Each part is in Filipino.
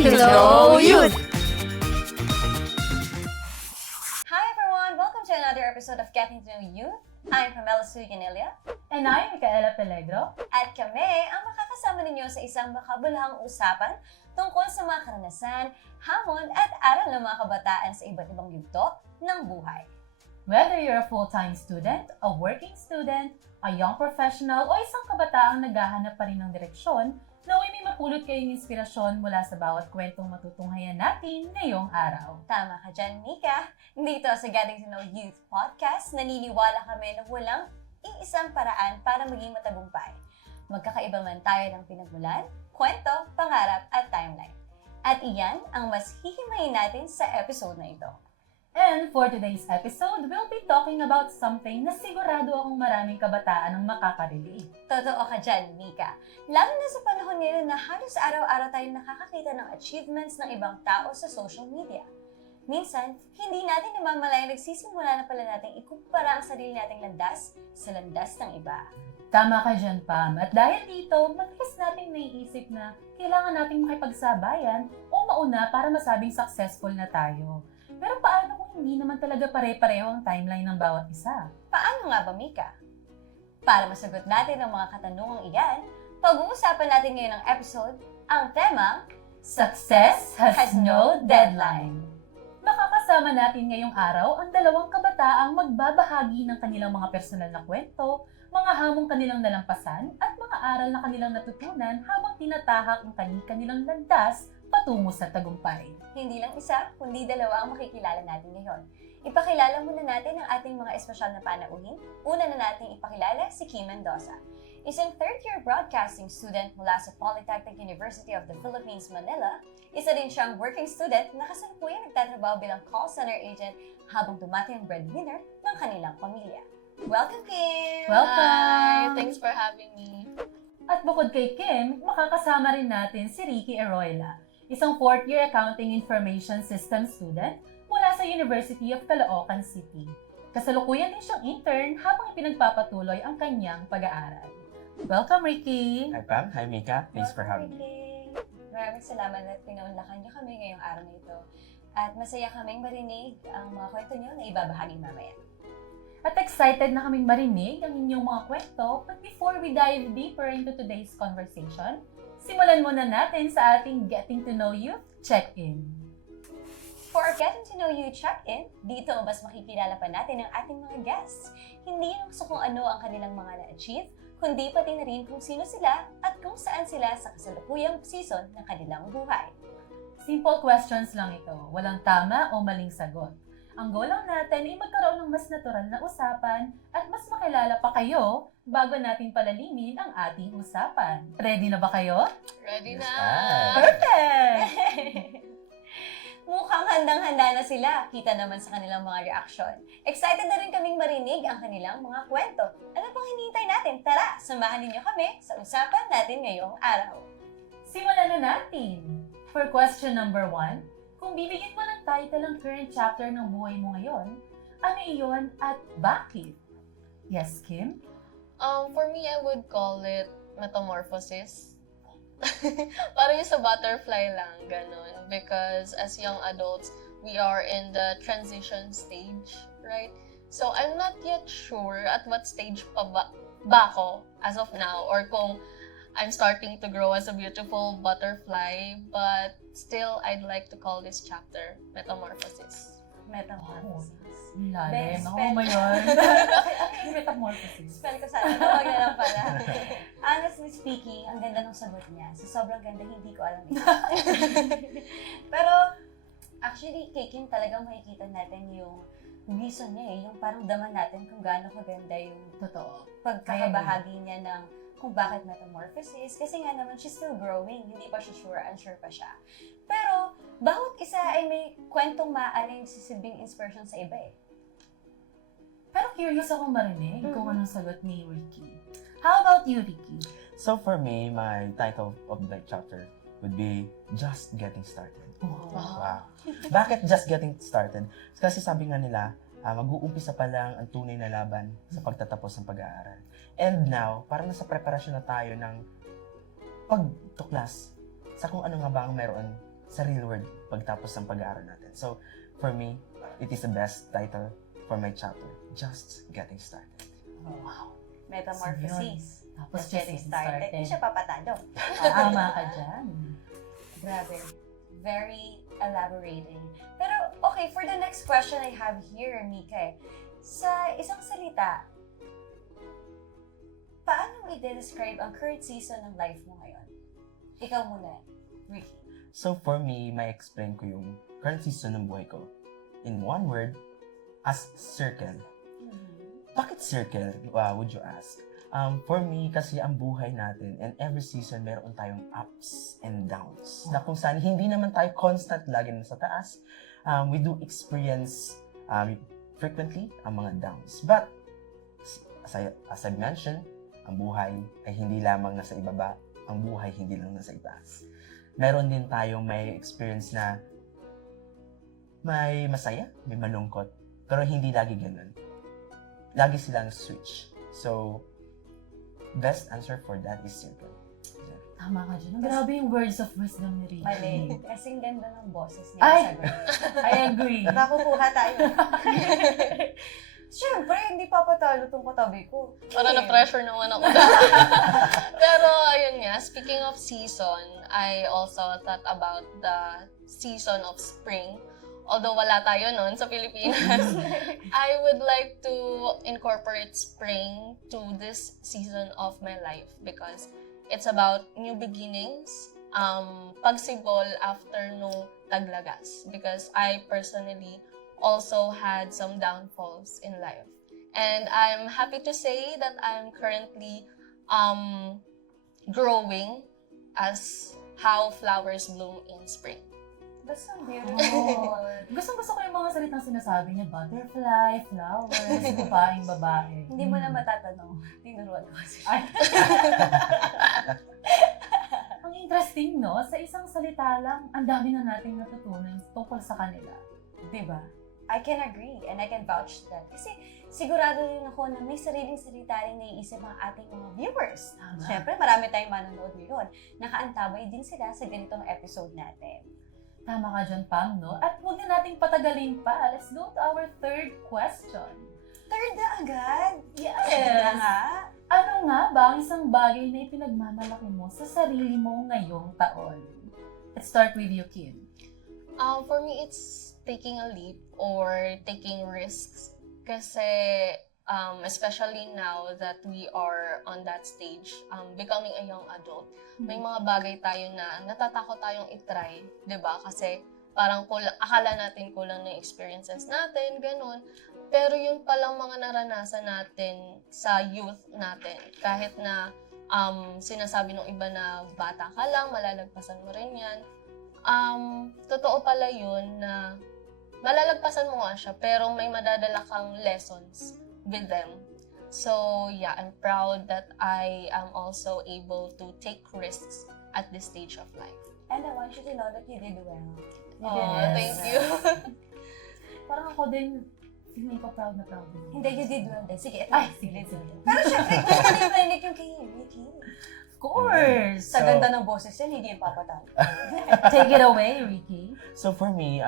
Getting to know youth! Hi everyone! Welcome to another episode of Getting to Know Youth. I'm Pamela Suyanilla. And I'm Micaela Pelegro. At kami ang makakasama ninyo sa isang makabuluhang usapan tungkol sa mga karanasan, hamon at aral ng mga kabataan sa iba't ibang yugto ng buhay. Whether you're a full-time student, a working student, a young professional, o isang kabataang naghahanap pa rin ng direksyon, naway may mapulot kayong inspirasyon mula sa bawat kwentong matutunghayan natin ngayong araw. Tama ka dyan, Mika. Dito sa Getting to Know Youth podcast, naniniwala kami na walang iisang paraan para maging matagumpay. Magkakaiba man tayo ng pinagmulan, kwento, pangarap at timeline. At iyan ang mas hihimayin natin sa episode na ito. And for today's episode, we'll be talking about something na sigurado akong maraming kabataan ang makaka-relate. Totoo ka dyan, Mika. Lalo na sa panahon ngayon na halos araw-araw tayo nakakakita ng achievements ng ibang tao sa social media. Minsan, hindi natin namamalay nagsisimula na pala natin ikumpara ang sarili nating landas sa landas ng iba. Tama ka dyan, Pam. At dahil dito, madalas nating naiisip na kailangan nating makipagsabayan o mauna para masabing successful na tayo. Pero paano kung hindi naman talaga pare-pareho ang timeline ng bawat isa? Paano nga ba, Mika? Para masagot natin ang mga katanungang iyan, pag-uusapan natin ngayon ng episode ang tema, Success has no deadline. Makakasama natin ngayong araw ang dalawang kabataang magbabahagi ng kanilang mga personal na kwento, mga hamong kanilang nalampasan, at mga aral na kanilang natutunan habang tinatahak ang kanilang landas patungo sa tagumpay. Hindi lang isa, kundi dalawa ang makikilala natin ngayon. Ipakilala muna natin ang ating mga espesyal na panauhin. Una na natin ipakilala si Kim Mendoza. Isang third-year broadcasting student mula sa Polytechnic University of the Philippines, Manila. Isa din siyang working student na kasalukuyang nagtatrabaho bilang call center agent habang dumati ang breadwinner ng kanilang pamilya. Welcome, Kim! Welcome! Hi! Thanks for having me. At bukod kay Kim, makakasama rin natin si Ricky Eroyla, isang fourth-year Accounting Information System student mula sa University of Caloocan City. Kasalukuyan din siyang intern habang ipinagpapatuloy ang kanyang pag-aaral. Welcome, Ricky! Hi Pam, hi Mika, thanks for having me. Maraming salamat at pinaunlakan niyo kami ngayong araw na ito. At masaya kaming marinig ang mga kwento niyo na ibabahagi mamaya. At excited na kaming marinig ang inyong mga kwento, but before we dive deeper into today's conversation, simulan muna natin sa ating Getting to Know You check-in. For our Getting to Know You check-in, dito mas makikilala pa natin ang ating mga guests. Hindi lang sa kung ano ang kanilang mga na-achieve, kundi pati na rin kung sino sila at kung saan sila sa kasalukuyang season ng kanilang buhay. Simple questions lang ito, walang tama o maling sagot. Ang goal lang natin ay magkaroon ng mas natural na usapan at mas makilala pa kayo bago natin palalimin ang ating usapan. Ready na ba kayo? Ready Yes, na! ma'am. Perfect! Mukhang handang-handa na sila, kita naman sa kanilang mga reaksyon. Excited na rin kaming marinig ang kanilang mga kwento. Ano pang hinihintay natin? Tara, samahan ninyo kami sa usapan natin ngayong araw. Simulan na natin! For question number 1, kung bibigyan mo ng title ang current chapter ng buhay mo ngayon, ano iyon at bakit? Yes, Kim? For me, I would call it metamorphosis. Parang yung sa butterfly lang, ganun. Because as young adults, we are in the transition stage, right? So, I'm not yet sure at what stage pa ba ako as of now, or kung I'm starting to grow as a beautiful butterfly, but still, I'd like to call this chapter Metamorphosis. Metamorphosis. Lalim. Best Ako friend. ba yun? Ano yung metamorphosis? Spell ko sana, tawag na lang pala. Honestly speaking, ang ganda ng sagot niya. So, sobrang ganda, hindi ko alam ito. Pero, actually, kay Kim talagang makikita natin yung reason niya yung parang daman natin kung gaano kaganda yung Totoo. pagkakabahagi niya ng kung bakit metamorphosis. Kasi nga naman, she's still growing. Hindi pa siya sure, unsure pa siya. Pero, bawat isa ay may kwentong maaaring sisilbing inspiration sa iba eh. Pero curious akong marinig kung anong sagot ni Ricky. How about you, Ricky? So for me, my title of the chapter would be Just Getting Started. Wow. Bakit Just Getting Started? Kasi sabi nga nila, mag-uumpisa pa lang ang tunay na laban sa pagtatapos ng pag-aaral. And now, parang nasa preparasyon na tayo ng pagtuklas sa kung ano nga ba ang meron sa real world pagtapos ng pag-aaral natin. So, for me, it is the best title for my chapter, Just Getting Started. Wow. Metamorphosis. Tapos Just getting started. Hindi siya papatalo. Tama ka dyan. Grabe. Very elaborating. Pero, okay, for the next question I have here, Mika, sa isang salita, paano mo i-describe ang current season ng life mo ngayon? Ikaw muna, Ricky. So, for me, may explain ko yung current season ng buhay ko in one word, as circle. Bakit circle, would you ask? For me, kasi ang buhay natin, and every season, meron tayong ups and downs. Na kung saan, hindi naman tayo constant lagi nasa taas. We do experience frequently ang mga downs. But, as I mentioned, ang buhay ay hindi lamang nasa ibaba, ang buhay hindi lang nasa itaas. Meron din tayong may experience na may masaya, may malungkot, pero hindi lagi ganun. Lagi silang switch. So, best answer for that is circle. Yeah. Tama ka dyan. Grabe yung words of wisdom ni Ricky. Mali. Kasing ganda ng boses niya. Ay! sa group. I agree. Nakukuha tayo. Siyempre, hindi papatalo tong katabi ko. Parang na-pressure naman ako. Pero, ayun nga, speaking of season, I also thought about the season of spring. Although wala tayo nun sa Pilipinas, I would like to incorporate spring to this season of my life because it's about new beginnings, pagsibol after nung taglagas. Because I personally also had some downfalls in life. And I'm happy to say that I'm currently growing as how flowers bloom in spring. That's so beautiful. Gusto ko yung mga salitang sinasabi niya, butterfly, flowers, babae. Hindi mo na matatanong. Tinuruan ko kasi. Ay. Ang interesting, no? Sa isang salita lang, ang dami na nating natutunan tungkol sa kanila. Diba? I can agree and I can vouch that. Kasi sigurado din ako na may sariling salita rin naiisip ang ating mga viewers. Tama. Siyempre, marami tayong manonood ngayon. Nakaantabay din sila sa ganitong episode natin. Tama ka dyan, Pam, no? At huwag na nating patagalin pa. Let's go to our third question. Third na agad? Yes! Na nga. Ano nga ba ang isang bagay na ipinagmamalaki mo sa sarili mo ngayong taon? Let's start with you, Kim. For me, it's taking a leap or taking risks. Kasi, especially now that we are on that stage, becoming a young adult, may mga bagay tayo na natatakot tayong itry, 'di ba? Kasi parang akala natin kulang na experiences natin, ganun. Pero yun palang mga naranasan natin sa youth natin. Kahit na sinasabi ng iba na bata ka lang, malalagpasan mo rin yan. Totoo pala yun na malalagpasan mo nga siya, pero may madadala kang lessons with them. So, yeah, I'm proud that I am also able to take risks at this stage of life. And I want you to know that you did well. Oh, Yes. thank you. Parang ako din, feeling ko proud na proud. Hindi, you did well din. Sige, Ay, you sige, did well. sige. Pero syempre, gusto ko din marinig yung kay Ricky. Of course! Sa So- ganda ng boses yan, hindi yung papatalo. Take it away, Ricky. So for me,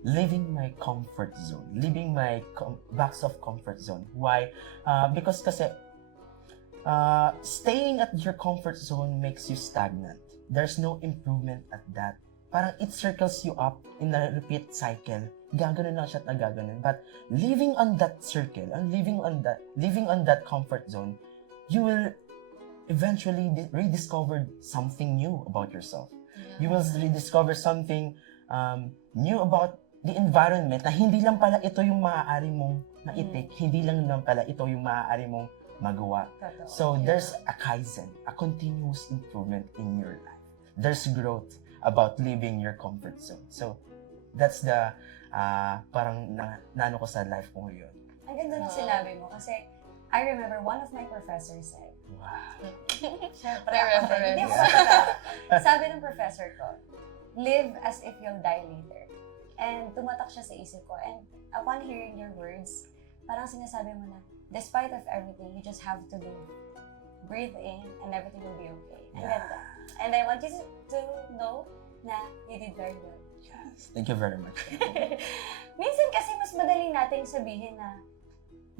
leaving my comfort zone, leaving my box of comfort zone. Why? Because kasi staying at your comfort zone makes you stagnant. There's no improvement at that. Parang it circles you up in a repeat cycle. Gaganon lang siya at gaganon. But living on that circle, and living on that comfort zone, you will eventually rediscover something new about yourself. You will rediscover something new about the environment na hindi lang pala ito yung maaari mong maitik, hindi lang pala ito yung maaari mong magawa. Totoo. So, there's a kaizen, a continuous improvement in your life. There's growth about leaving your comfort zone. So, that's the parang naano ko sa life ko ngayon. Ang ganda ng sinabi mo kasi I remember one of my professors said, Wow. syempre, May ako reference. hindi ako matatawa. Sabi ng professor ko, live as if you'll die later. And tumatak siya sa isip ko. And upon hearing your words, parang sinasabi mo na, despite of everything, you just have to live. Breathe in and everything will be okay. Ang Yeah. ganda. And I want you to know na you did very well. Yes. Thank you very much. Minsan kasi mas madali nating sabihin na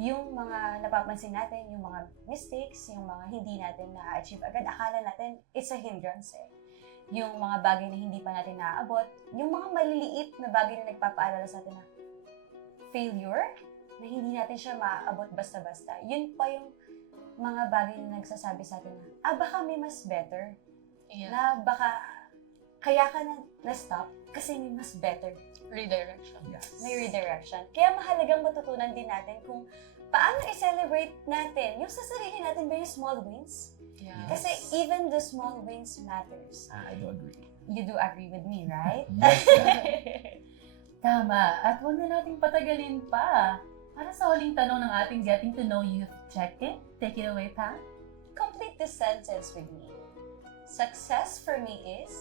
yung mga napapansin natin, yung mga mistakes, yung mga hindi natin na-achieve agad, akala natin it's a hindrance eh. Yung mga bagay na hindi pa natin naaabot, yung mga maliliit na bagay na nagpapaalala sa atin na failure, na hindi natin siya maaabot basta-basta, yun pa yung mga bagay na nagsasabi sa atin na, baka may mas better. Yeah. Na baka, kaya ka na-stop kasi may mas better. Redirection. Yes. May redirection. Kaya mahalagang matutunan din natin kung paano i-celebrate natin yung sa sarili natin ba yung small wins. Yeah. Kasi even the small wins matters. I do agree. You do agree with me, right? Yes. Tama. At huwag na nating patagalin pa. Para sa huling tanong ng ating Getting to Know Youth Check-in, take it away, Pam. Complete the sentence with me. Success for me is...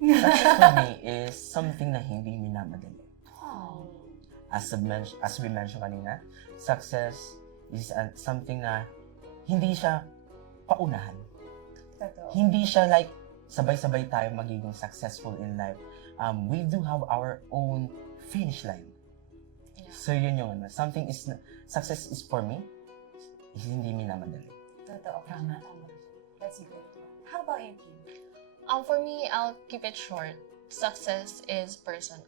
Success for me is something na hindi minamadali. Oh. As we mentioned kanina, success is something na hindi siya paunahan. Totoo. Hindi siya like sabay-sabay tayo magiging successful in life. We do have our own finish line. Yeah. So yun yung ano, success is for me, is hindi minamadali. Totoo. Tama. That's a great one. How about you, Kim? For me, I'll keep it short. Success is personal.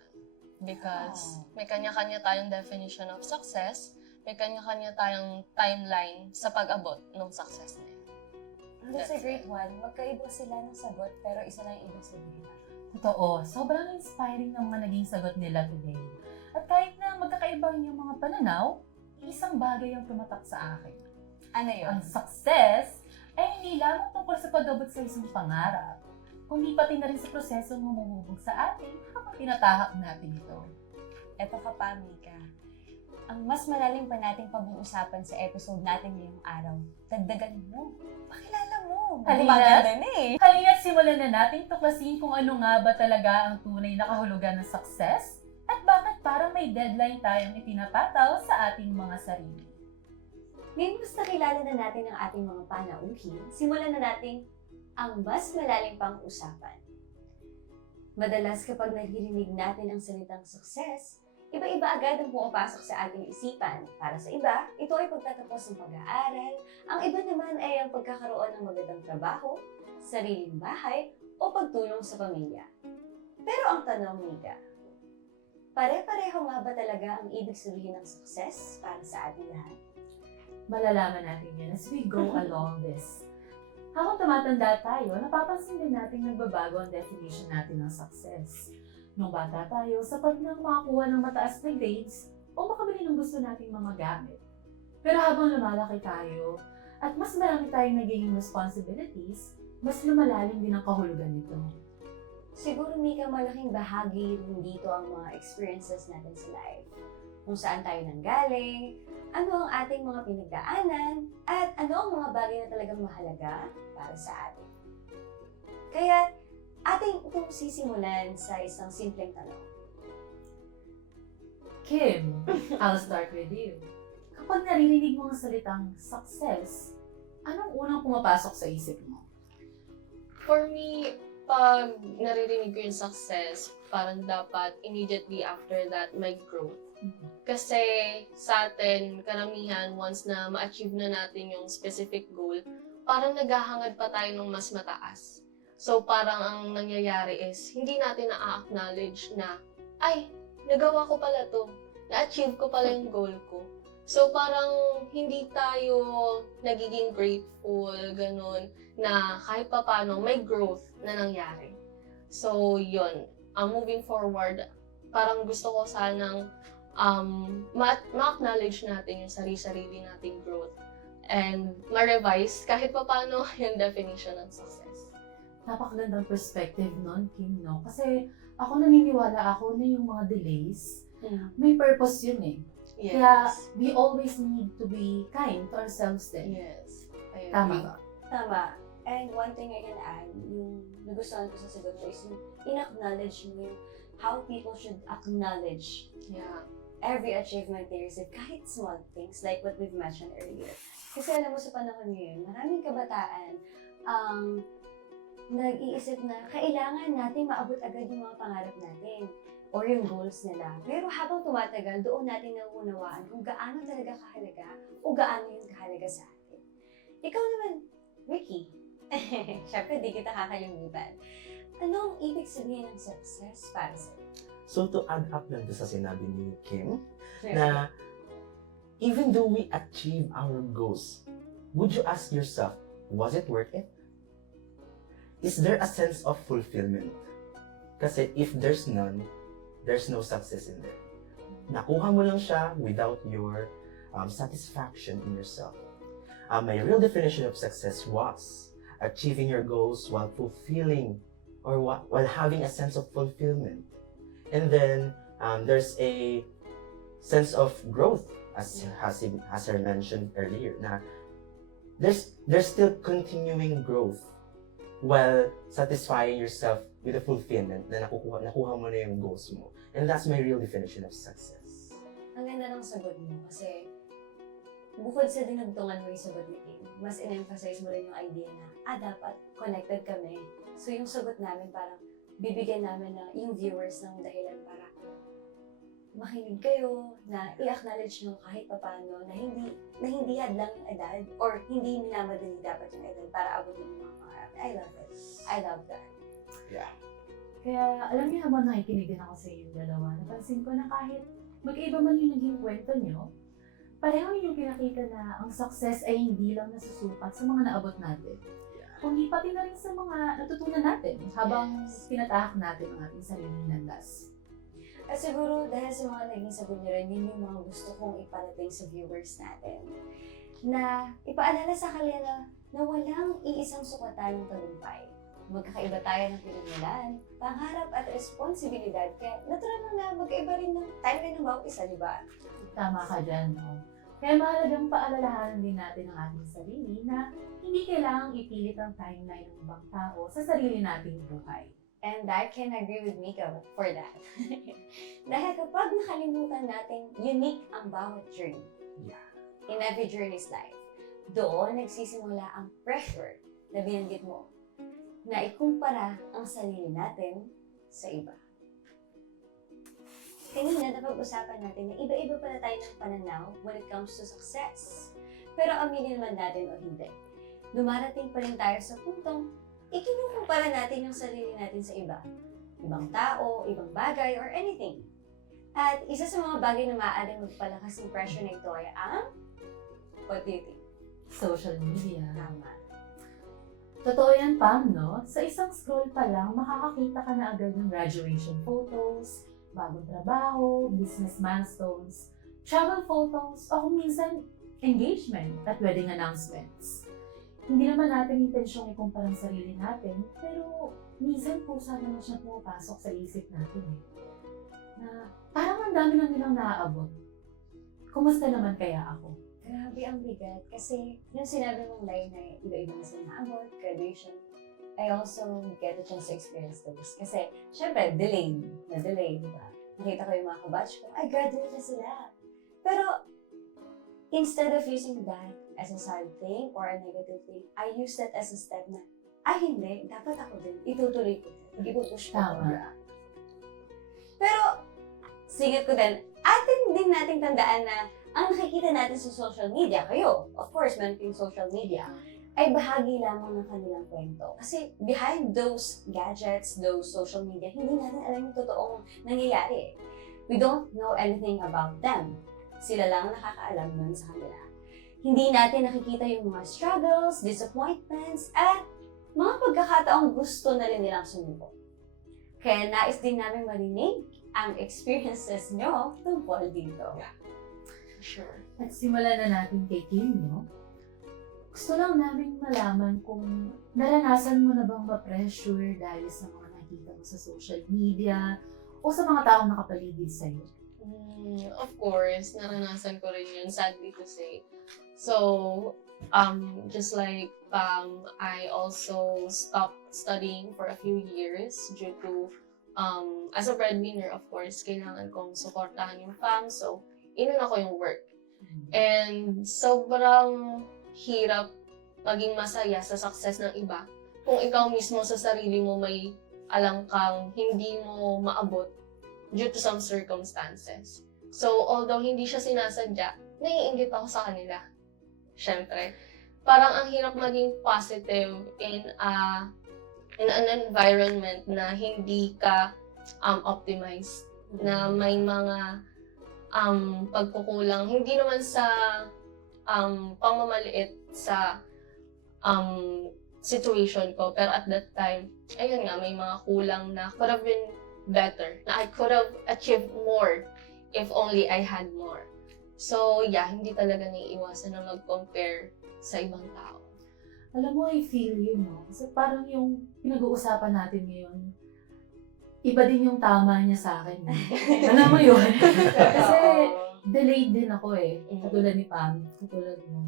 Because may kanya-kanya tayong definition of success, may kanya-kanya tayong timeline sa pag-abot ng success na yun. That's a That's great one. Magkaiba sila ng sagot, pero isa lang yung ibig sabihin. Totoo, sobrang inspiring ng mga naging sagot nila today. At kahit na magkakaibang yung mga pananaw, isang bagay ang tumatak sa akin. Ano yun? Ang success ay hindi lamang tungkol sa pag-abot sa isang pangarap, kundi pati na rin sa prosesong mamumubog sa atin habang tinatahak natin ito. Eto ka pa, Mika. Ang mas malalim pa nating pag-uusapan sa episode natin ngayong araw, dagdagan mo. Pakilala mo. Halina't? Gumaganda na eh. Halina't simulan na natin tuklasin kung ano nga ba talaga ang tunay na kahulugan ng success at bakit parang may deadline tayong ipinapataw sa ating mga sarili. Ngayon mas nakilala na natin ang ating mga panauhin, simulan na natin ang mas malalim pang usapan. Madalas kapag naririnig natin ang salitang success, iba-iba agad ang pumapasok sa ating isipan. Para sa iba, ito ay pagtatapos ng pag-aaral, ang iba naman ay ang pagkakaroon ng magandang trabaho, sariling bahay, o pagtulong sa pamilya. Pero ang tanong, Mika, pare-pareho nga ba talaga ang ibig sabihin ng success para sa ating lahat? Malalaman natin yan as we go along this. Habang tumatanda tayo, napapansin din natin nagbabago ang definition natin ng success. Nung bata tayo, sapat na makakuha ng mataas na grades o makabili ng gusto nating mga gamit. Pero habang lumalaki tayo at mas marami tayong nagiging responsibilities, mas lumalalim din ang kahulugan nito. Siguro, Mika, malaking bahagi rin dito ang mga experiences natin sa life. Kung saan tayo nanggaling, ano ang ating mga pinagdaanan, at ano ang mga bagay na talagang mahalaga para sa atin. Kaya, ating itong sisimulan sa isang simpleng tanong. Kim, I'll start with you. Kapag naririnig mo ang salitang success, anong unang pumapasok sa isip mo? For me, pag naririnig ko yung success, parang dapat immediately after that, may growth. Kasi sa atin, karamihan, once na ma-achieve na natin yung specific goal, parang naghahangad pa tayo ng mas mataas. So parang ang nangyayari is, hindi natin na-acknowledge na, ay, nagawa ko pala to. Na-achieve ko pala yung goal ko. So parang hindi tayo nagiging grateful, ganun, na kahit pa paano may growth na nangyari. So yun, moving forward, parang gusto ko sanang ma-acknowledge natin yung sarili-sarili nating growth and ma-revise kahit pa paano yung definition ng success. Napakagandang perspective nun, Kim, no? Kasi ako naniniwala ako na yung mga delays, may purpose yun eh. Yes. Kaya we always need to be kind to ourselves din. Yes. I Tama agree. ba? Tama. And one thing I can add, yung nagustuhan ko sa sagot mo is yung in-acknowledge mo yung how people should acknowledge Yeah. every achievement they receive, kahit small things like what we've mentioned earlier. Kasi alam mo sa panahon ngayon, maraming kabataan ang nag-iisip na kailangan natin maabot agad yung mga pangarap natin or yung goals nila. Pero habang tumatagal, doon natin nauunawaan kung gaano talaga kahalaga o gaano yung kahalaga sa atin. Ikaw naman, Ricky. Siyempre, di kita kakalimutan. Anong ibig sabihin ng success para sa'yo? So to add up lang sa sinabi ni Kim, na even though we achieve our goals, would you ask yourself, was it worth it? Is there a sense of fulfillment? Kasi if there's none, there's no success in there. Nakuha mo lang siya without your satisfaction in yourself. My real definition of success was achieving your goals while fulfilling or while having a sense of fulfillment. And then there's a sense of growth, as Haser mentioned earlier, na there's still continuing growth while satisfying yourself with the fulfillment na nakuha mo na yung goals mo. And that's my real definition of success. Ang ganda ng sagot mo kasi bukod sa dinagtungan mo yung sagot ni Kim, mas in-emphasize mo rin yung idea na, dapat connected kami. So yung sagot namin parang bibigyan namin na yung viewers ng dahilan para makinig kayo, na i-acknowledge nyo kahit papano na hindi hadlang yung edad or hindi minamadali dapat yung edad para abutin yung mga pangarap. I love it. I love that. Yeah. Kaya alam niyo habang nakikinigan ako sa inyong dalawa, napansin ko na kahit magkaiba man yung naging kwento niyo, pareho yung pinakita na ang success ay hindi lang nasusukat sa mga naabot natin, kundi pati na rin sa mga natutunan natin habang tinatahak natin ang ating sariling landas. At siguro dahil sa mga naging sagot niyo rin, yun yung mga gusto kong iparating sa viewers natin. Na ipaalala sa kanila na walang iisang sukatan ng tagumpay. Magkakaiba tayo ng pinagmulan, pangarap at responsibilidad. Kaya natural lang na magkaiba rin ng timeline ng bawat isa, di ba? Tama ka dyan, no? Kaya mahalagang paalalahanan din natin ang ating sarili na hindi kailangang ipilit ang timeline ng ibang tao sa sarili nating buhay. And I can agree with Mika for that. Dahil kapag nakalimutan natin, unique ang bawat journey. Yeah. In every journey's life, doon nagsisimula ang pressure na binanggit mo na ikumpara ang sarili natin sa iba. Kanina, napag-usapan natin na iba-iba pala tayo ng pananaw when it comes to success. Pero aminin man natin o hindi, dumarating pa rin tayo sa puntong ikinukumpara natin yung sarili natin sa iba. Ibang tao, ibang bagay, or anything. At isa sa mga bagay na maaaring magpalakas ng pressure na ito ay ang what do you think? Social media. Tama. Totoo yan, Pam, no? Sa isang scroll pa lang, makakakita ka na agad ng graduation photos, bagong trabaho, business milestones, travel photos, o kung minsan, engagement at wedding announcements. Hindi naman natin intensyong ikumpara ang sarili natin, pero minsan po sana na siya pumapasok sa isip natin eh. Na parang ang dami lang nilang naaabot. Kumusta naman kaya ako? Grabe ang bigat kasi yung sinabi mong line na iba-iba na sila naabot, graduation, I also get a chance to experience those. Kasi, syempre, delayed, di ba? Nakita ko yung mga kabatch ko, ay, graduate na sila. Pero, instead of using that as a sad thing or a negative thing, I use that as a step na, hindi, dapat ako din, itutuloy ko din, ipupush ko. Tama. Pero, sigit ko din, atin din nating tandaan na ang nakikita natin sa social media, kayo, of course, meron kayong social media, ay bahagi lamang ng kanilang kwento. Kasi behind those gadgets, those social media, hindi natin alam yung totoong nangyayari. We don't know anything about them. Sila lang nakakaalam nun sa kanila. Hindi natin nakikita yung mga struggles, disappointments, at mga pagkakataong gusto na rin nilang sumubok. Kaya nais din namin marinig ang experiences nyo tungkol dito. Yeah. Sure. At simulan na natin kay Kim, no? Gusto lang namin malaman kung naranasan mo na bang ma-pressure dahil sa mga nakita mo sa social media o sa mga taong nakapaligid sa'yo. Of course, naranasan ko rin yun, sadly to say. So, just like I also stopped studying for a few years due to, as a breadwinner, of course, kailangan kong supportahan yung fam. So, inuna ko yung work. And sobrang hirap maging masaya sa success ng iba. kung ikaw mismo sa sarili mo may alam kang hindi mo maabot due to some circumstances. So, although hindi siya sinasadya, naiinggit ako sa kanila. Siyempre. Parang ang hirap maging positive in an environment na hindi ka optimized, na may mga pagkukulang, hindi naman sa pangmamaliit sa situation ko, pero at that time, ayun nga, may mga kulang na could have been better, na I could have achieved more if only I had more. So, yeah, hindi talaga naiiwasan na mag-compare sa ibang tao. Alam mo, I feel you, no? Kasi parang yung pinag-uusapan natin ngayon, iba din yung tama niya sa akin. Alam mo yun? Kasi delayed din ako eh. Katulad ni Pam, katulad mo.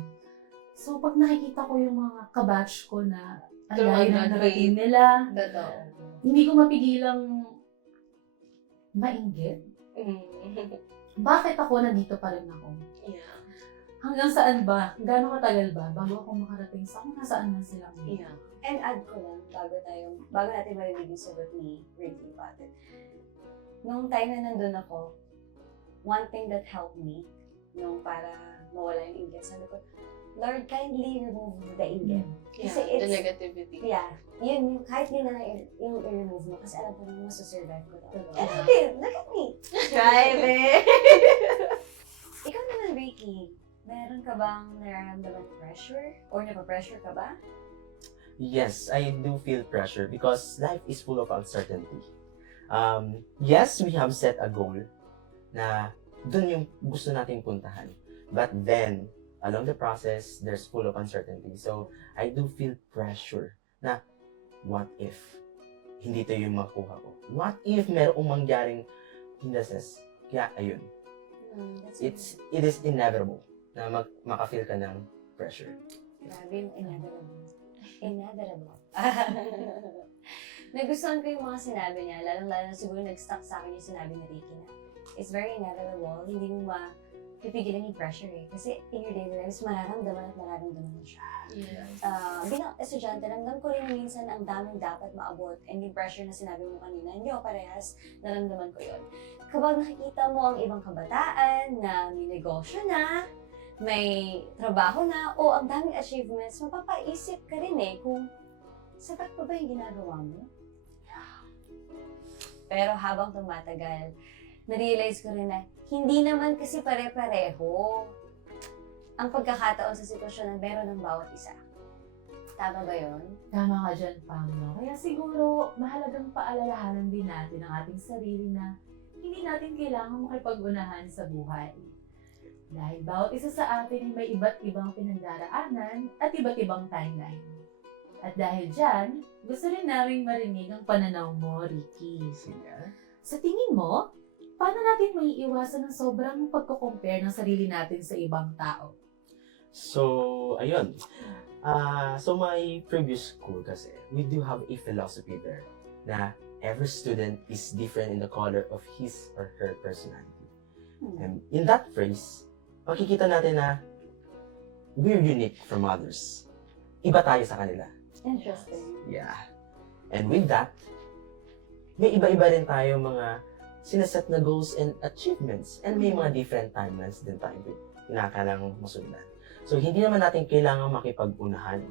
So, pag nakikita ko yung mga kabatch ko na ang layo ng narating nila, Totoo. hindi ko mapigilang mainggit. Bakit ako nandito pa rin ako? Yeah. Hanggang saan ba? Gano'ng katagal ba? Bago ako makarating sa kung nasaan man sila ngayon. Yeah. And add ko lang, bago natin marinig yung sagot ni Ricky about it. Nung time na nandun ako, one thing that helped me, nung para mawala yung inggit, sabi ko, Lord, kindly remove the inggit. Kasi Yeah, the it's, negativity. yeah, yun, kahit yun na lang yung i-remove mo, kasi alam ko na masasurvive ko daw. Totoo. And I did, look at me. Try it. Ikaw naman, Ricky, meron ka bang nararamdaman pressure? Or napapressure ka ba? Yes, I do feel pressure because life is full of uncertainty. Yes, we have set a goal na dun yung gusto nating puntahan. But then, along the process, there's full of uncertainty. So, I do feel pressure na what if hindi to yung makuha ko? What if merong mangyaring hindrances? Kaya, ayun. It is inevitable na makafeel ka ng pressure. Grabe yung inevitable. Inevitable. Nagustuhan ko yung mga sinabi niya, lalong-lalo siguro nag-stuck sa akin yung sinabi ni Ricky na it's very inevitable, hindi mo mapipigilan yung pressure eh. Kasi in your daily lives, mararamdaman mo siya. Yes. Bilang estudyante, ramdam ko rin na minsan ang daming dapat maabot and yung pressure na sinabi mo kanina, hindi ako parehas, naramdaman ko yun. Kapag nakikita mo ang ibang kabataan na may negosyo na, may trabaho na, o ang daming achievements, mapapaisip ka rin eh kung sapat pa ba yung ginagawa mo? Pero habang tumatagal, na-realize ko rin na hindi naman kasi pare-pareho ang pagkakataon sa sitwasyon na meron ng bawat isa. Tama ba yun? Tama ka dyan, Pam, no? Kaya siguro, mahalagang paalalahanan din natin ang ating sarili na hindi natin kailangan makipag-unahan sa buhay. Dahil bawat isa sa atin ay may iba't ibang pinagdaraanan at iba't ibang timeline. At dahil dyan, gusto rin naming marinig ang pananaw mo, Ricky. Sa tingin mo, paano natin maiiwasan ng sobrang pagko-compare ng sarili natin sa ibang tao? So, ayun. So my previous school kasi, we do have a philosophy there na every student is different in the color of his or her personality. And in that phrase, makikita natin na we're unique from others. Iba tayo sa kanila. Interesting. Yeah. And with that, may iba-iba rin tayo mga sinaset na goals and achievements. And may mga different timelines din tayo kinakalang masundan. So, hindi naman natin kailangan makipag-unahan.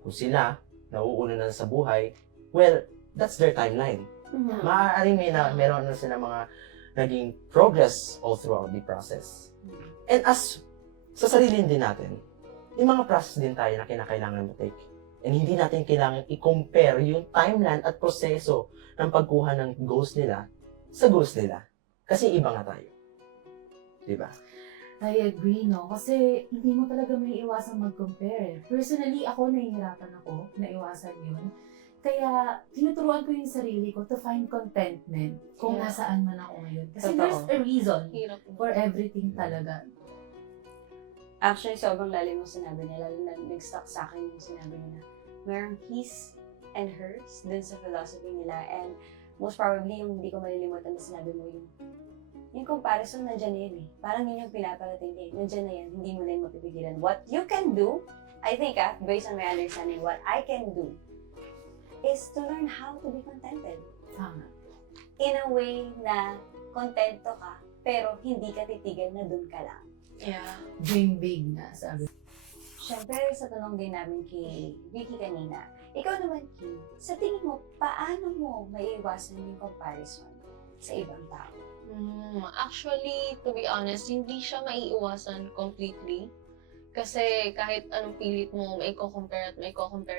Kung sila, nauuna na sa buhay, well, that's their timeline. Maaaring meron na sila mga naging progress all throughout the process. And as sa sarili din natin, may mga process din tayo na kinakailangan ma-take. And hindi natin kailangan i-compare yung timeline at proseso ng pagkuha ng goals nila sa goals nila. Kasi iba nga tayo. Diba? I agree, no? Kasi hindi mo talaga may iwasang mag-compare. Personally, ako nahihirapan ako na iwasan yun. Kaya, tinuturuan ko yung sarili ko to find contentment kung Yeah. nasaan man ako ngayon. Kasi Totoo. there's a reason Hirap. for everything talaga. Actually, sobrang lalim yung sinabi niya. Lalo na nag-stuck sa akin yung sinabi niya na merong his and hers dun sa philosophy nila. And most probably, yung hindi ko malilimutan na sinabi mo yung comparison nandiyan na yun eh. Parang yun yung pinaparating niya. Nandiyan na yan. Hindi mo na yun mapipigilan. What you can do, I think based on my understanding, what I can do is to learn how to be contented. Tama. In a way na kontento ka, pero hindi ka titigil na dun ka lang. Yeah. Dream big na, sabi. Siyempre, sa tanong din namin kay Vicky kanina, ikaw naman, Kim, sa tingin mo, paano mo maiiwasan yung comparison sa ibang tao? Actually, to be honest, hindi siya maiiwasan completely. Kasi kahit anong pilit mo, may compare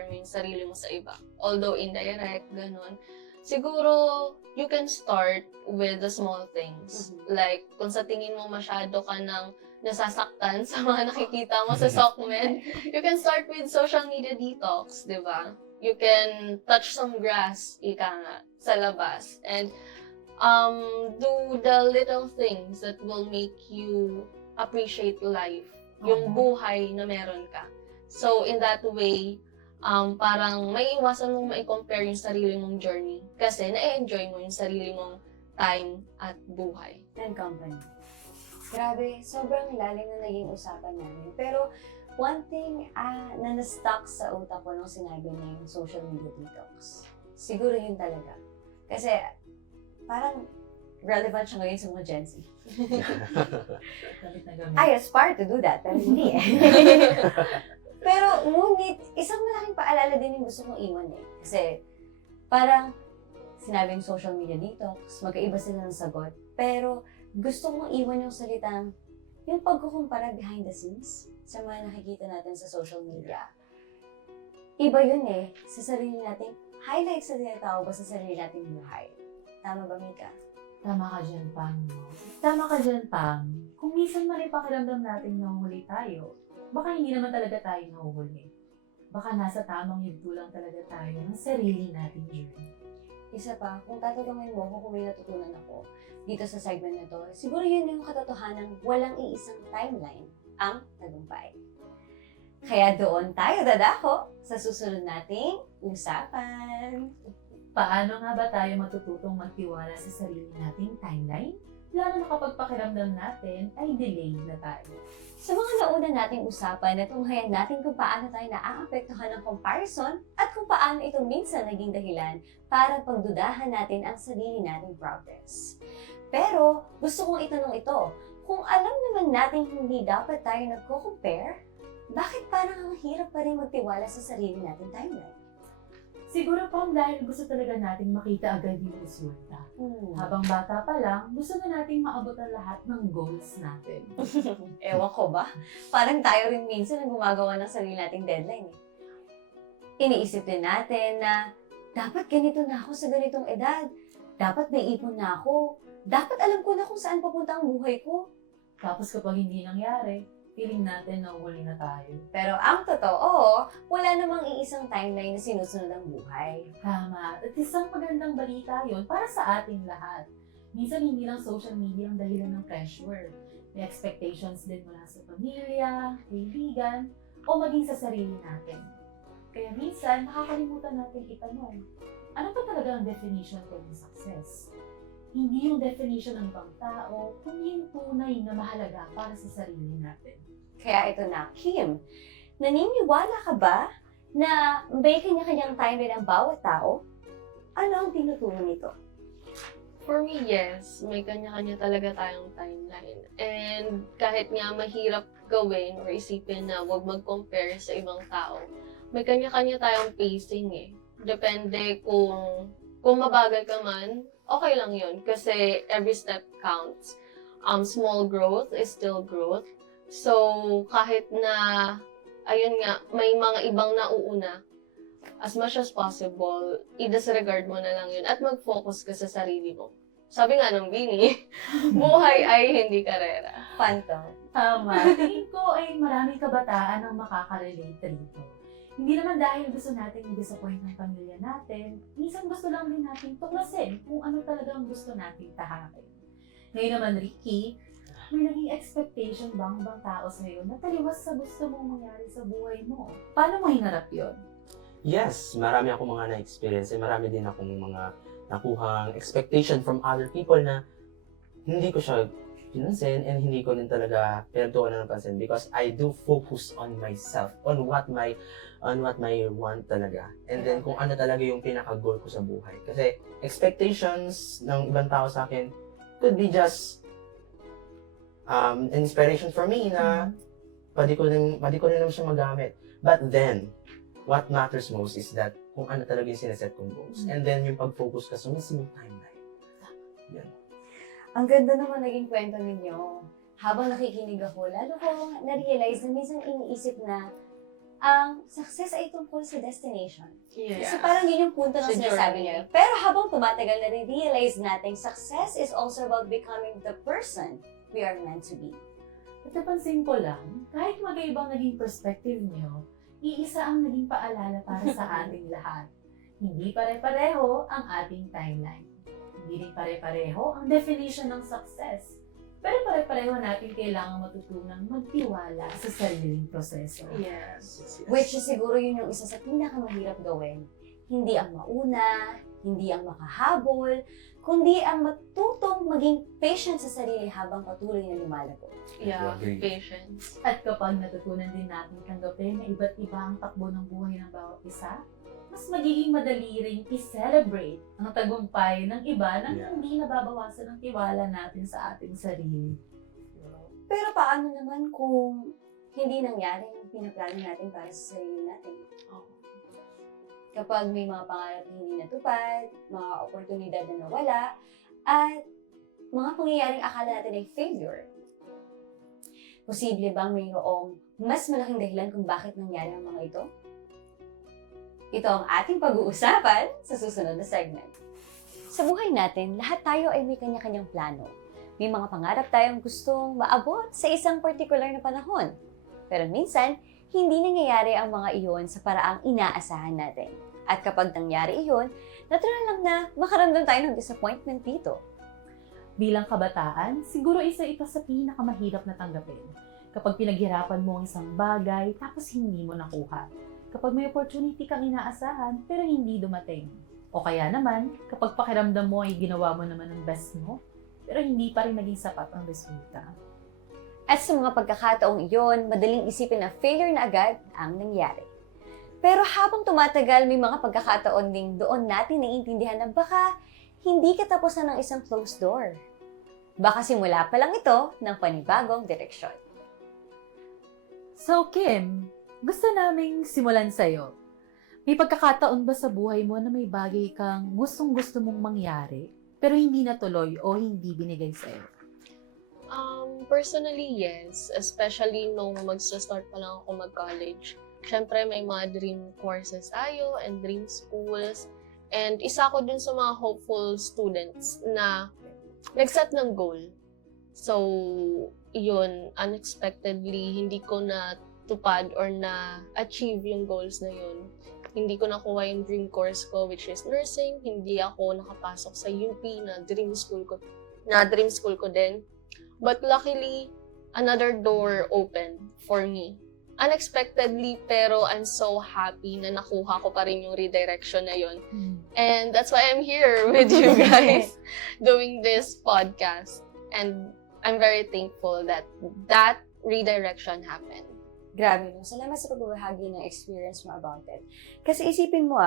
mo yung sarili mo sa iba. Although indirect, ganun. Siguro, you can start with the small things. Like, kung sa tingin mo masyado ka ng nasasaktan sa mga nakikita mo sa SOCMED, you can start with social media detox, di ba? You can touch some grass, ika nga, sa labas. And do the little things that will make you appreciate life, yung buhay na meron ka. So, in that way, parang may iwasan mong mai-compare yung sarili mong journey kasi na-enjoy mo yung sarili mong time at buhay. And company. Grabe, sobrang lalim na naging usapan namin. Pero, one thing na na-stuck sa utak ko nung sinabi niya yung social media detox. Siguro yun talaga. Kasi, parang relevant siya ngayon sa mga Gen Z. Gamit na gamit. I aspire to do that, pero hindi eh. Pero, ngunit, isang malaking paalala din yung gusto kong iwan eh. Kasi, parang, sinabing social media detox, magkaiba sila ng sagot. Pero, gusto kong iwan yung salitang, yung pagkukumpara behind the scenes sa mga nakikita natin sa social media. Iba yun eh, sa sarili natin, highlights na tinatawag ba sa sarili nating buhay. Tama ba, Mika? Tama ka dyan, Pang. Tama ka dyan, Pang. Kung minsan man ay pakiramdam natin nahuhuli tayo, baka hindi naman talaga tayo nahuhuli. Baka nasa tamang yugto lang talaga tayo ng sarili nating journey. Isa pa, kung tatanungin mo kung may natutunan ako dito sa segment na to, siguro yun yung katotohanan walang iisang timeline ang tagumpay. Kaya doon tayo dadako sa susunod nating usapan. Paano nga ba tayo matututong magtiwala sa sarili nating timeline? Lalo na kapag pakiramdam natin ay delayed na tayo. Sa mga nauna nating usapan, natunghayan natin kung paano tayo naaapektuhan ng comparison at kung paano ito minsan naging dahilan para pagdudahan natin ang sarili nating progress. Pero gusto kong itanong ito, kung alam naman natin hindi dapat tayo nagko-compare, bakit parang ang hirap pa rin magtiwala sa sarili nating timeline? Siguro Pang dahil gusto talaga nating makita agad yung resulta. Habang bata pa lang, gusto na nating maabot ang lahat ng goals natin. Ewan ko ba? Parang tayo rin minsan ang gumagawa ng sarili nating deadline eh. Iniisip din natin na dapat ganito na ako sa ganitong edad. Dapat may ipon na ako. Dapat alam ko na kung saan papunta ang buhay ko. Tapos kapag hindi nangyari, feeling natin na uli na tayo. Pero ang totoo, wala namang iisang timeline na sinusunod ang buhay. Tama. At isang magandang balita yon para sa ating lahat. Minsan hindi lang social media ang dahilan ng pressure. May expectations din mula sa pamilya, kaibigan, o maging sa sarili natin. Kaya minsan, nakakalimutan natin itanong, ano ba talaga ang definition ko ng success? Hindi yung definition ng ibang tao, kundi yung tunay na mahalaga para sa sarili natin. Kaya ito na, Kim, naniniwala ka ba na may kanya-kanyang timeline ang bawat tao? Ano ang tinuturo nito? For me, yes. May kanya-kanya talaga tayong timeline. And kahit nga mahirap gawin or isipin na huwag mag-compare sa ibang tao, may kanya-kanya tayong pacing eh. Depende kung mabagal ka man, okay lang yun. Kasi every step counts. Small growth is still growth. So, kahit na, ayun nga, may mga ibang nauuna, as much as possible, i-disregard mo na lang yun at mag-focus ka sa sarili mo. Sabi nga ng Bini, buhay ay hindi karera. Panto. Tama. Tingin ko ay maraming kabataan ang makaka-relate rito. Hindi naman dahil gusto natin i-disappoint ng pamilya natin, minsan gusto lang din natin tuklasin kung ano talagang gusto natin tahakin. Ngayon naman, Ricky, may naging expectation bang ibang tao sa'yo na taliwas sa gusto mong mangyari sa buhay mo? Paano mo hinarap yun? Yes, marami akong mga na-experience. Marami din akong mga nakuhang expectation from other people na hindi ko siya pinansin and hindi ko rin talaga pinagtuunan ng pansin because I do focus on myself, on what my want talaga. And then kung ano talaga yung pinaka-goal ko sa buhay. Kasi expectations ng ibang tao sa akin could be just inspiration for me na pwede ko rin naman siya magamit. But then, what matters most is that kung ano talaga yung sineset kong goals. And then yung pag-focus ka sa mismong timeline. Yan. Ang ganda naman naging kwento ninyo. Habang nakikinig ako, lalo ko na-realize na minsan iniisip na ang success ay tungkol sa destination. So parang yun yung punto ng Sa sinasabi journey. niya. Pero habang tumatagal, na-realize natin success is also about becoming the person we are meant to be. At napansin ko lang, kahit mag-ibang naging perspective niyo, iisa ang naging paalala para sa ating lahat. Hindi pare-pareho ang ating timeline. Hindi rin pare-pareho ang definition ng success. Pero pare-pareho natin kailangan matutunang magtiwala sa sariling proseso. Yes. Which is siguro yun yung isa sa pinakamahirap gawin. Hindi ang mauna, hindi ang makahabol, kundi ang matutong maging patient sa sarili habang patuloy na lumalago. Yeah, Agree. patience. At kapag natutunan din natin tanggapin na iba't iba ang takbo ng buhay ng bawat isa, mas magiging madali ring i-celebrate ang tagumpay ng iba nang Yeah. hindi nababawasan ang tiwala natin sa ating sarili. Pero paano naman kung hindi nangyari yung pinaplano natin para sa sarili natin? Kapag may mga pangarap na hindi natupad, mga oportunidad na nawala, at mga pangyayaring akala natin ay failure. Posible bang mayroong mas malaking dahilan kung bakit nangyari ang mga ito? Ito ang ating pag-uusapan sa susunod na segment. Sa buhay natin, lahat tayo ay may kanya-kanyang plano. May mga pangarap tayong gustong maabot sa isang particular na panahon. Pero minsan, hindi nangyayari ang mga iyon sa paraang inaasahan natin. At kapag nangyari iyon, natural lang na makaramdam tayo ng disappointment dito. Bilang kabataan, siguro isa ito sa pinakamahirap na tanggapin. Kapag pinaghirapan mo ang isang bagay, tapos hindi mo nakuha. Kapag may opportunity kang inaasahan, pero hindi dumating. O kaya naman, kapag pakiramdam mo ay ginawa mo naman ang best mo, pero hindi pa rin naging sapat ang resulta. At sa mga pagkakataong iyon, madaling isipin na failure na agad ang nangyari. Pero habang tumatagal, may mga pagkakataon ding doon natin naiintindihan na baka hindi katapusan ng isang closed door. Baka simula pa lang ito ng panibagong direksyon. So Kim, gusto naming simulan sa'yo. May pagkakataon ba sa buhay mo na may bagay kang gustong-gusto mong mangyari, pero hindi natuloy o hindi binigay sa'yo? Personally, yes. Especially nung magsa-start pa lang ako mag-college. Siyempre, may mga dream courses tayo and dream schools. And isa ko dun sa mga hopeful students na nag-set ng goal. So, yun, unexpectedly, hindi ko na tupad or na-achieve yung goals na yun. Hindi ko nakuha yung dream course ko, which is nursing. Hindi ako nakapasok sa UP na dream school ko din. But luckily, another door opened for me. Unexpectedly, pero I'm so happy na nakuha ko pa rin yung redirection na yun. And that's why I'm here with you guys doing this podcast. And I'm very thankful that that redirection happened. Grabe, no? Salamat sa pagbabahagi ng experience mo about it. Kasi isipin mo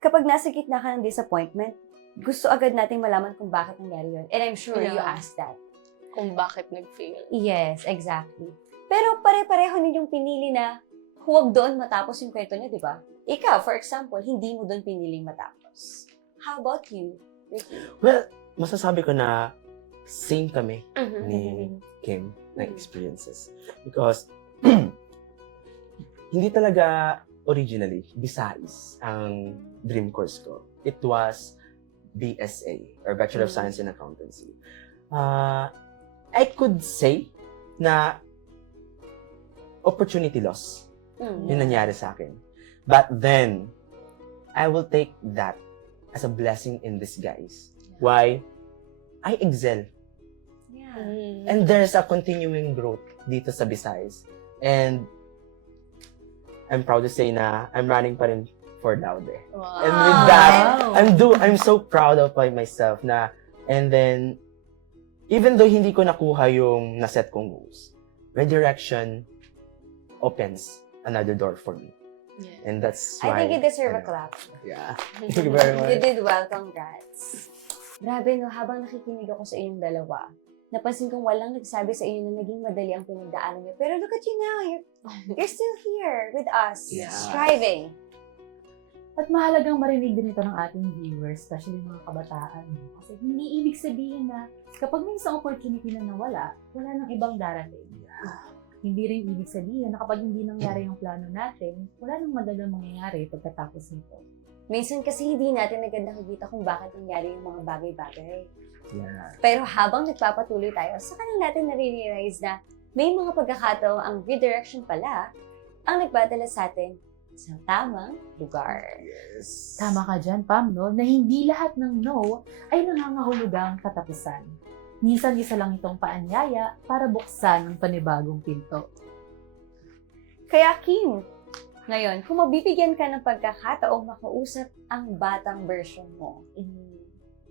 kapag nasa gitna ka ng disappointment, gusto agad nating malaman kung bakit nangyari yun. And I'm sure you Yeah. asked that. Kung bakit nag-fail. Yes, exactly. Pero pare-pareho ninyong pinili na huwag doon matapos yung kwento niya, di ba? Ikaw, for example, hindi mo doon piniling matapos. How about you, Ricky? Well, masasabi ko na same kami ni Kim na experiences. Because, hindi talaga originally Visayas ang dream course ko. It was BSA, or Bachelor of Science in Accountancy. I could say na opportunity loss yung nangyari sa akin. But then, I will take that as a blessing in disguise. Why? I excel. Yeah. And there's a continuing growth dito sa Visayas. And I'm proud to say na I'm running pa rin for Laude. Wow. And with that, Wow. I'm so proud of myself na, and then even though hindi ko nakuha yung naset kong goals, redirection opens another door for me. Yeah. And that's I why... think you deserve a ano, clap. Yeah. Thank you very much. You did well, congrats. Grabe no, habang nakikinig ako sa inyong dalawa, napansin kong walang nagsabi sa inyo na naging madali ang pinagdaanan niyo. Pero look at you now, you're still here with us, Yeah. striving. At mahalagang marinig din ito ng ating viewers, especially mga kabataan. Kasi hindi ibig sabihin na kapag may isang opportunity na nawala, wala nang ibang darating. Hindi rin ibig sabihin na kapag hindi nangyari yung plano natin, wala nang magagang mangyayari pagkatapos nito. Minsan kasi hindi natin agad nakikita kung bakit nangyari yung mga bagay-bagay. Yeah. Pero habang nagpapatuloy tayo, saka lang natin nare-realize na may mga pagkakataong ang redirection pala ang nagpadala sa atin sa tamang lugar. Yes. Tama ka dyan, Pam, no? Na hindi lahat ng no ay nangangahulugang katapusan. Minsan isa lang itong paanyaya para buksan ang panibagong pinto. Kaya Kim, ngayon, kung mabibigyan ka ng pagkakataong makausap ang batang version mo,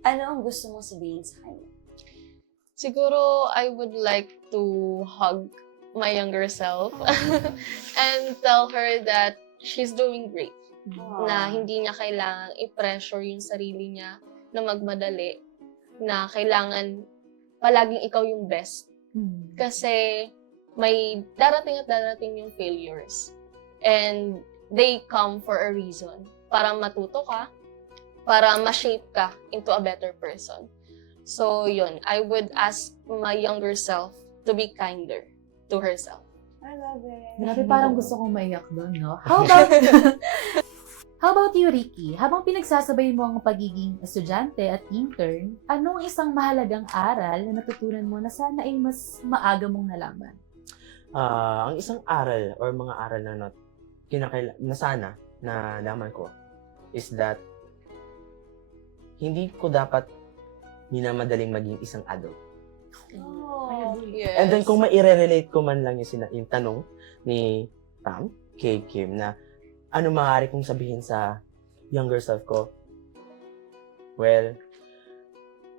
ano ang gusto mong sabihin sa kanya? Siguro, I would like to hug my younger self and tell her that she's doing great. Na hindi niya kailangang i-pressure yung sarili niya na magmadali. Na kailangan palaging ikaw yung best. Kasi may darating at darating yung failures. And they come for a reason. Para matuto ka, para ma-shape ka into a better person. So, yun. I would ask my younger self to be kinder to herself. I love it. Grabe, parang gusto kong maiyak doon, no? How about you, Ricky? Habang pinagsasabay mo ang pagiging estudyante at intern, anong isang mahalagang aral na natutunan mo na sana ay mas maaga mong nalaman? Ang isang aral or mga aral na sana na nalaman ko is that hindi ko dapat minamadaling maging isang adult. Oh. Yes. And then kung maire-relate ko man lang yung tanong ni Pam, kay Kim, na ano maaari kong sabihin sa younger self ko, well,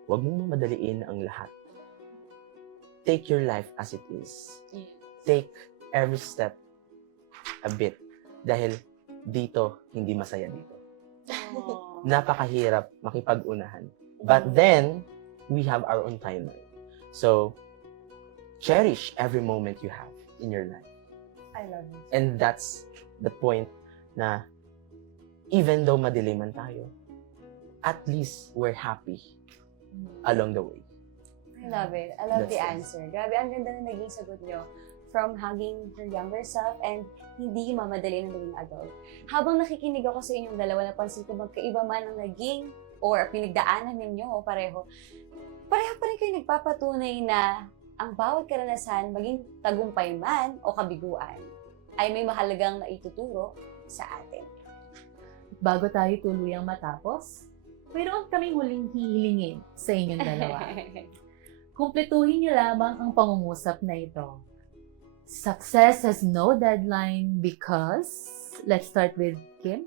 wag mong mamadaliin ang lahat. Take your life as it is. Yeah. Take every step a bit. Dahil dito, hindi masaya dito. Napakahirap makipag-unahan. But then, we have our own timeline. So, cherish every moment you have in your life. I love it. And that's the point na even though madilim man tayo, at least we're happy along the way. I love it. I love the That's answer. Grabe, ang ganda na naging sagot nyo. From hugging your younger self and hindi mamadali na maging adult. Habang nakikinig ako sa inyong dalawa, napansin ko magkaiba man ang naging or pinagdaanan ninyo o pareho pa rin kayo nagpapatunay na ang bawat karanasan, maging tagumpay man o kabiguan, ay may mahalagang naituturo sa atin. Bago tayo tuluyang matapos, mayroon kaming huling hihilingin sa inyong dalawa. Kumpletuhin niyo lamang ang pangungusap na ito. Success has no deadline because... Let's start with Kim.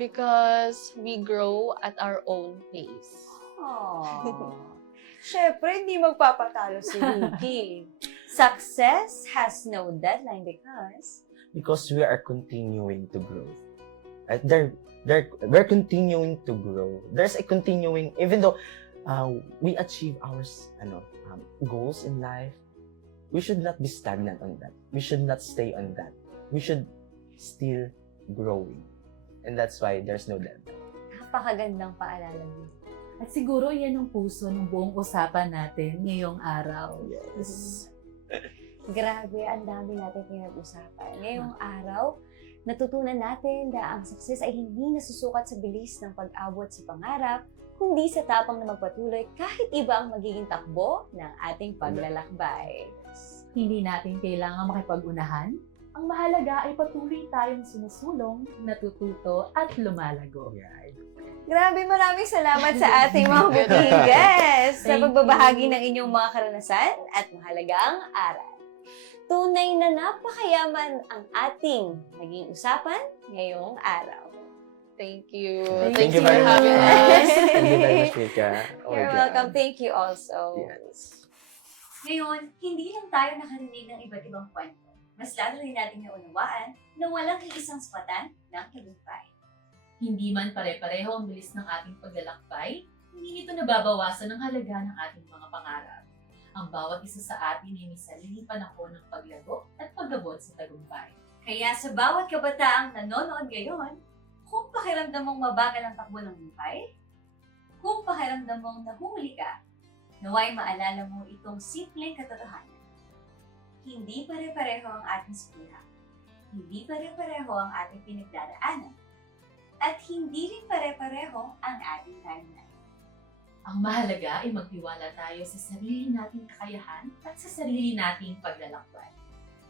Because we grow at our own pace. Aww. Siyempre, hindi magpapatalo si Ricky. Success has no deadline Because we are continuing to grow. Right? We're continuing to grow. There's a continuing, even though we achieve our goals in life, we should not be stagnant on that. We should not stay on that. We should still growing. And that's why there's no deadline. Napakagandang paalala mo. At siguro yan ang puso ng buong usapan natin ngayong araw. Yes. Grabe, ang dami natin pinag-usapan. Ngayong araw, natutunan natin na ang success ay hindi nasusukat sa bilis ng pag-abot sa pangarap, kundi sa tapang na magpatuloy kahit iba ang magiging takbo ng ating paglalakbay. Hindi natin kailangan makipag-unahan. Ang mahalaga ay patuloy tayong sumusulong, natututo at lumalago. Grabe, maraming salamat sa ating mga butihing guests sa Thank pagbabahagi you. ng inyong mga karanasan at mahalagang aral. Tunay na napakayaman ang ating naging usapan ngayong araw. Thank you. Thank Thank you you for very having much. us. Thank you very much, Mika. Oh my You're God. welcome. Thank you also. Yes. Ngayon, hindi lang tayo nakarinig ng iba't ibang kwento. Mas lalo rin natin naunawaan na walang iisang swatan ng tagumpay. Hindi man pare-pareho ang bilis ng ating paglalakbay, hindi nito nababawasan ang halaga ng ating mga pangarap. Ang bawat isa sa atin ay may sariling panahon ng paglago at pag-abot sa tagumpay. Kaya sa bawat kabataang nanonood ngayon, kung pakiramdam mong mabagal ang takbo ng buhay, kung pakiramdam mong nahuli ka, naway maalala mo itong simpleng katotohanan. Hindi pare-pareho ang ating sikula. Hindi pare-pareho ang ating pinagdaraanan. At hindi rin pare-pareho ang ating timeline. Ang mahalaga ay magtiwala tayo sa sarili nating kakayahan at sa sarili nating paglalakbay.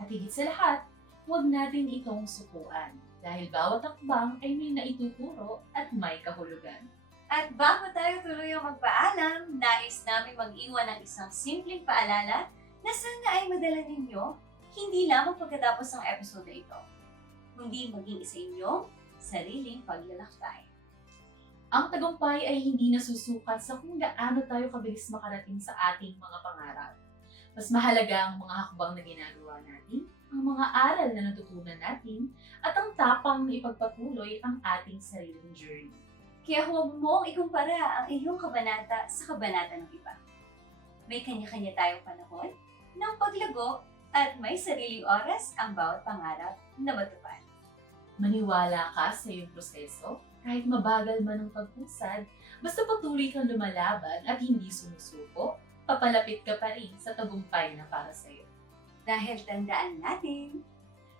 At higit sa lahat, huwag natin itong sukuan dahil bawat akbang ay may naituturo at may kahulugan. At bago tayo tuluyang magpaalam, nais namin mag-iwan ng isang simpleng paalala na sana ay madala ninyo hindi lamang pagkatapos ng episode na ito, kundi maging isa inyong sariling paglalakbay. Ang tagumpay ay hindi nasusukat sa kung gaano tayo kabilis makarating sa ating mga pangarap. Mas mahalaga ang mga hakbang na ginagawa natin, ang mga aral na natutunan natin, at ang tapang na ipagpatuloy ang ating sariling journey. Kaya huwag mong ikumpara ang iyong kabanata sa kabanata ng iba. May kanya-kanya tayong panahon ng paglago at may sariling oras ang bawat pangarap na matupad. Maniwala ka sa iyong proseso, kahit mabagal man ang pagpusad, basta patuloy kang lumalaban at hindi sumusuko, papalapit ka pa rin sa tagumpay na para sa iyo. Dahil tandaan natin,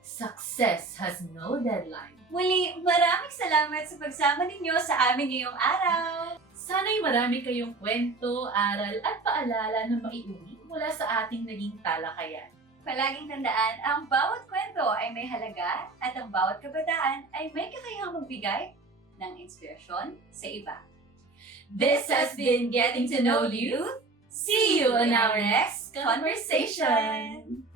Success has no deadline. muli maraming salamat sa pagsama ninyo sa amin ngayong araw. Sana'y marami kayong kwento, aral at paalala na maiuwi mula sa ating naging talakayan. Palaging tandaan, ang bawat kwento ay may halaga at ang bawat kabataan ay may kakayahang magbigay ng inspirasyon sa iba. This has been Getting to Know You. See you on our next conversation.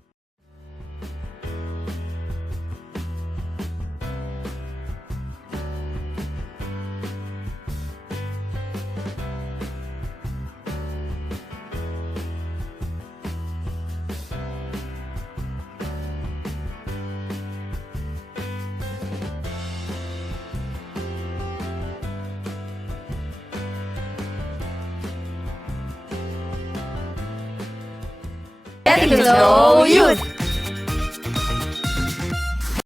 Getting to know